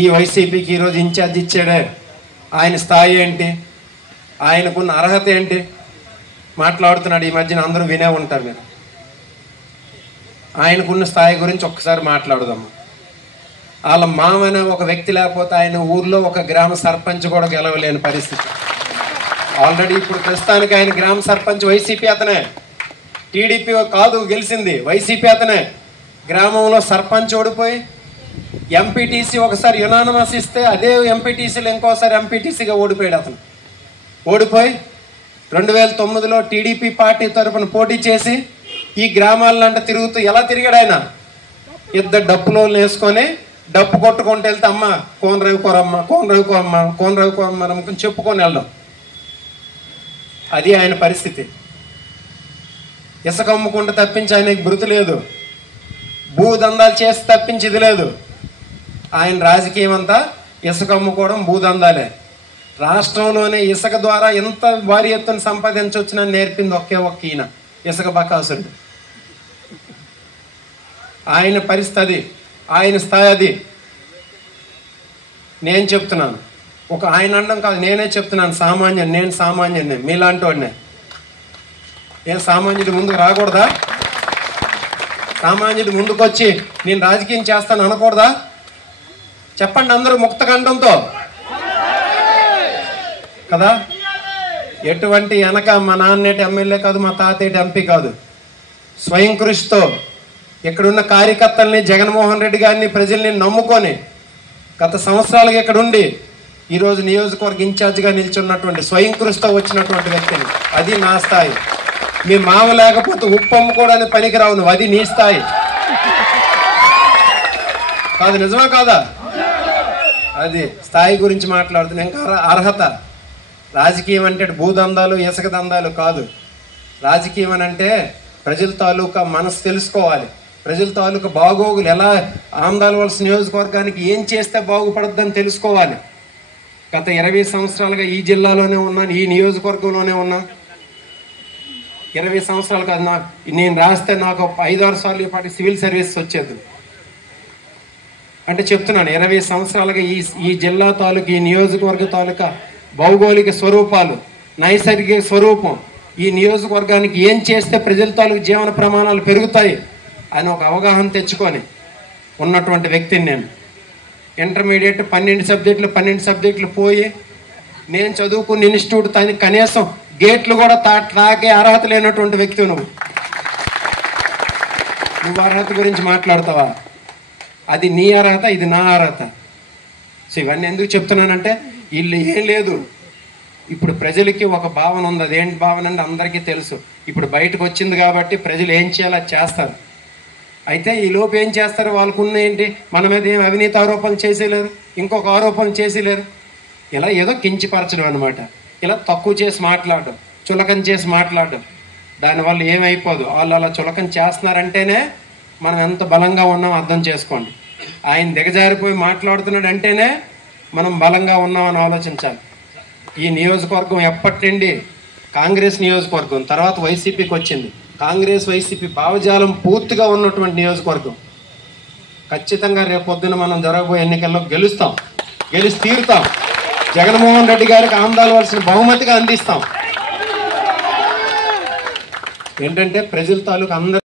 ఈ వైసీపీకి ఈరోజు ఇన్ఛార్జ్ ఇచ్చాడే, ఆయన స్థాయి ఏంటి, ఆయనకున్న అర్హత ఏంటి మాట్లాడుతున్నాడు. ఈ మధ్యన అందరూ వినే ఉంటారు మీరు. ఆయనకున్న స్థాయి గురించి ఒక్కసారి మాట్లాడదాము. వాళ్ళ మామనే ఒక వ్యక్తి లేకపోతే ఆయన ఊర్లో ఒక గ్రామ సర్పంచ్ కూడా గెలవలేని పరిస్థితి. ఆల్రెడీ ఇప్పుడు ప్రస్తుతానికి ఆయన గ్రామ సర్పంచ్ వైసీపీ అతనే, టీడీపీ కాదు గెలిచింది, వైసీపీ అతనే. గ్రామంలో సర్పంచ్ ఓడిపోయి ఎంపీటీసీ ఒకసారి యునానిమస్ ఇస్తే అదే ఎంపీటీసీలో ఇంకోసారి ఎంపీటీసీగా ఓడిపోయాడు అతను. ఓడిపోయి 2009లో టీడీపీ పార్టీ తరఫున పోటీ చేసి ఈ గ్రామాలంట తిరుగుతూ ఎలా తిరిగాడు ఆయన, ఇద్దరు డప్పులో వేసుకొని డప్పు కొట్టుకుంటూ వెళ్తే అమ్మ కోన రవికోరమ్మ కోన రవికోరమ్మ కోన రవికోరమ్మ అనుకుని చెప్పుకొని వెళ్ళడం. అది ఆయన పరిస్థితి. ఇసుక అమ్ముకుంటూ తప్పించి ఆయనకి మృతి లేదు, భూదందాలు చేసి తప్పించి ఇది లేదు. ఆయన రాజకీయం అంతా ఇసుక అమ్ముకోవడం, భూదందాలే. రాష్ట్రంలోనే ఇసుక ద్వారా ఎంత భారీ ఎత్తున సంపాదించవచ్చునని నేర్పింది ఒకే ఒక్క ఈయన, ఇసుక బకాసురుడు. ఆయన పరిస్థితి, ఆయన స్థాయి అది. నేను చెప్తున్నాను, ఒక ఆయన అనడం కాదు, నేనే చెప్తున్నాను. సామాన్యుడు, నేను సామాన్యుడిని, మీలాంటి వాడినే. ఏం సామాన్యుడి ముందుకు రాకూడదా? సామాన్యుడి ముందుకు వచ్చి నేను రాజకీయం చేస్తాను అనకూడదా? చెప్పండి అందరూ ముక్త కంఠంతో కదా. ఎటువంటి వెనక మా నాన్నేటి ఎమ్మెల్యే కాదు, మా తాతేటి ఎంపీ కాదు, స్వయం కృషితో ఇక్కడున్న కార్యకర్తల్ని, జగన్మోహన్ రెడ్డి గారిని, ప్రజల్ని నమ్ముకొని గత సంవత్సరాలుగా ఇక్కడ ఉండి ఈరోజు నియోజకవర్గ ఇన్ఛార్జిగా నిల్చున్నటువంటి స్వయం కృషితో వచ్చినటువంటి వ్యక్తిని. అది నా స్థాయి. మీ మామ లేకపోతే ఉప్పు అమ్ముకోవడానికి పనికిరావు నువ్వు, అది నీ స్థాయి కాదు. నిజమా కాదా? అది స్థాయి గురించి మాట్లాడుతున్నా. ఇంకా అర్హత. రాజకీయం అంటే భూదందాలు, ఇసుక దందాలు కాదు. రాజకీయం అని అంటే ప్రజల తాలూకా మనసు తెలుసుకోవాలి, ప్రజల తాలూకా బాగోగులు, ఎలా ఆంధ్రవలస నియోజకవర్గానికి ఏం చేస్తే బాగుపడద్దని తెలుసుకోవాలి. గత 20 సంవత్సరాలుగా ఈ జిల్లాలోనే ఉన్నాను, ఈ నియోజకవర్గంలోనే ఉన్నాను. 20 సంవత్సరాలు కాదు, నేను రాస్తే నాకు 5-6 సార్లు పాటు సివిల్ సర్వీస్ వచ్చేది. అంటే చెప్తున్నాను, 20 సంవత్సరాలుగా ఈ జిల్లా తాలూకా, ఈ నియోజకవర్గ తాలూకా భౌగోళిక స్వరూపాలు, నైసర్గిక స్వరూపం, ఈ నియోజకవర్గానికి ఏం చేస్తే ప్రజల తాలూకు జీవన ప్రమాణాలు పెరుగుతాయి అని ఒక అవగాహన తెచ్చుకొని ఉన్నటువంటి వ్యక్తిని నేను. ఇంటర్మీడియట్ 12 సబ్జెక్టులు పోయి నేను చదువుకున్న ఇన్స్టిట్యూట్ కనీసం గేట్లు కూడా తాకే అర్హత లేనటువంటి వ్యక్తి నువ్వు అర్హత గురించి మాట్లాడతావా? అది నీ అర్హత, ఇది నా అర్హత. సో ఇవన్నీ ఎందుకు చెప్తున్నానంటే వీళ్ళు ఏం లేదు. ఇప్పుడు ప్రజలకి ఒక భావన ఉంది, అదేంటి భావన అంటే అందరికీ తెలుసు. ఇప్పుడు బయటకు వచ్చింది కాబట్టి ప్రజలు ఏం చేయాలో చేస్తారు. అయితే ఈ లోపు ఏం చేస్తారు, వాళ్ళకున్న ఏంటి, మన మీద ఏం అవినీతి ఆరోపణలు చేసేలేరు, ఇంకొక ఆరోపణలు చేసేలేరు. ఇలా ఏదో కించిపరచడం అనమాట, ఇలా తక్కువ చేసి మాట్లాడడం, చులకన చేసి మాట్లాడడం. దానివల్ల ఏమైపోదు. వాళ్ళు అలా చులకన చేస్తున్నారంటేనే మనం ఎంత బలంగా ఉన్నాం అర్థం చేసుకోండి. ఆయన దిగజారిపోయి మాట్లాడుతున్నాడు అంటేనే మనం బలంగా ఉన్నామని ఆలోచించాలి. ఈ నియోజకవర్గం ఎప్పటి నుండి కాంగ్రెస్ నియోజకవర్గం, తర్వాత వైసీపీకి వచ్చింది. కాంగ్రెస్ వైసీపీ భావజాలం పూర్తిగా ఉన్నటువంటి నియోజకవర్గం. ఖచ్చితంగా రేపు పొద్దున మనం జరగబోయే ఎన్నికల్లో గెలుస్తాం, గెలిచి తీరుతాం. జగన్మోహన్ రెడ్డి గారికి ఆందోళనవలసిన బహుమతిగా అందిస్తాం. ఏంటంటే ప్రజల తాలూకు అందరూ